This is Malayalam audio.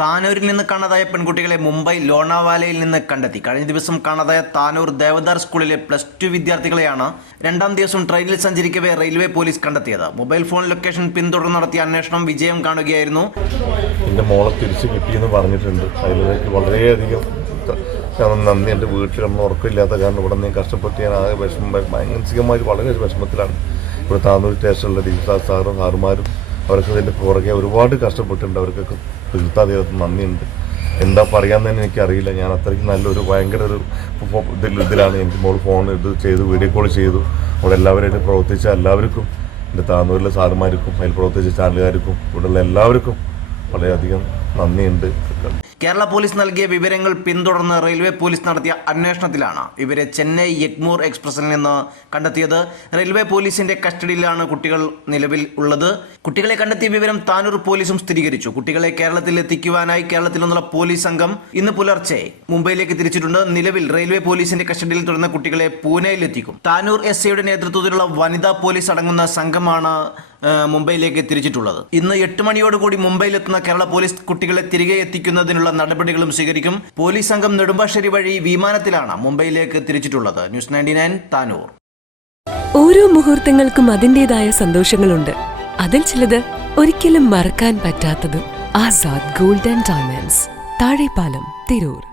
താനൂരിൽ നിന്ന് കാണാതായ പെൺകുട്ടികളെ മുംബൈ ലോണാവാലയിൽ നിന്ന് കണ്ടെത്തി. കഴിഞ്ഞ ദിവസം കാണാതായ താനൂർ ദേവദാർ സ്കൂളിലെ പ്ലസ് ടു വിദ്യാർത്ഥികളെയാണ് രണ്ടാം ദിവസം ട്രെയിനിൽ സഞ്ചരിക്കവേ റെയിൽവേ പോലീസ് കണ്ടെത്തിയത്. മൊബൈൽ ഫോൺ ലൊക്കേഷൻ പിന്തുടർന്ന് നടത്തിയ അന്വേഷണം വിജയം കാണുകയായിരുന്നു. എന്റെ മോളെ തിരിച്ചു കിട്ടിയെന്ന് പറഞ്ഞിട്ടുണ്ട്. അതിലേക്ക് വളരെയധികം നന്ദി. എന്റെ വീട്ടിൽ നമ്മൾ ഉറക്കമില്ലാത്ത കാരണം ഇവിടെ നിന്ന് കഷ്ടപ്പെട്ട് ഞാൻ ആകെ വിഷമം. മാനസികമായി വളരെ വിഷമത്തിലാണ്. ഇവിടെ താനൂർ സ്റ്റേഷനിലെ ടീച്ചർ സാറും സാറുമാരും അവർക്ക് ഇതിന്റെ പുറകെ ഒരുപാട് കഷ്ടപ്പെട്ടിട്ടുണ്ട്. അവർക്കൊക്കെ തീർത്താ ദൈവത്തിന് നന്ദിയുണ്ട്. എന്താ പറയാന്ന് തന്നെ എനിക്കറിയില്ല. ഞാൻ അത്രയ്ക്ക് നല്ലൊരു ഭയങ്കര ഒരു ഇതിലാണ്. എനിക്ക് മോൾ ഫോൺ ഇത് ചെയ്തു വീഡിയോ കോൾ ചെയ്തു. അവിടെ എല്ലാവരുമായിട്ട് പ്രവർത്തിച്ച എല്ലാവർക്കും എന്റെ താന്നൂരിലെ സാറുമാർക്കും അതിൽ പ്രവർത്തിച്ച ചാനലുകാർക്കും ഇവിടെയുള്ള എല്ലാവർക്കും വളരെയധികം നന്ദിയുണ്ട്. കേരള പോലീസ് നൽകിയ വിവരങ്ങൾ പിന്തുടർന്ന് റെയിൽവേ പോലീസ് നടത്തിയ അന്വേഷണത്തിലാണ് ഇവരെ ചെന്നൈ യഗ്മൂർ എക്സ്പ്രസിൽ നിന്ന് കണ്ടെത്തിയത്. റെയിൽവേ പോലീസിന്റെ കസ്റ്റഡിയിലാണ് കുട്ടികൾ നിലവിൽ ഉള്ളത്. കുട്ടികളെ കണ്ടെത്തിയ വിവരം താനൂർ പോലീസും സ്ഥിരീകരിച്ചു. കുട്ടികളെ കേരളത്തിൽ എത്തിക്കുവാനായി കേരളത്തിൽ നിന്നുള്ള പോലീസ് സംഘം ഇന്ന് പുലർച്ചെ മുംബൈയിലേക്ക് തിരിച്ചിട്ടുണ്ട്. നിലവിൽ റെയിൽവേ പോലീസിന്റെ കസ്റ്റഡിയിൽ തുടർന്ന കുട്ടികളെ പൂനെയിൽ എത്തിക്കും താനൂർ എസ് ഐയുടെ നേതൃത്വത്തിലുള്ള വനിതാ പോലീസ് അടങ്ങുന്ന സംഘമാണ് മുംബൈയിലേക്ക് തിരിച്ചിട്ടുള്ളത്. ഇന്ന് എട്ട് മണിയോടുകൂടി മുംബൈയിലെത്തുന്ന കേരള പോലീസ് കുട്ടികളെ തിരികെ എത്തിക്കുന്നതിനുള്ള നടപടികളും സ്വീകരിക്കും. പോലീസ് സംഘം നെടുമ്പാശ്ശേരി വഴി വിമാനത്തിലാണ് മുംബൈയിലേക്ക് തിരിച്ചിട്ടുള്ളത്. News ninety nine Tanur. ഓരോ മുഹൂർത്തങ്ങൾക്കും അതിന്റെതായ സന്തോഷങ്ങളുണ്ട്. അതിൽ ചിലത് ഒരിക്കലും മറക്കാൻ പറ്റാത്തതും. Azad golden diamonds Thazhepalam Tirur.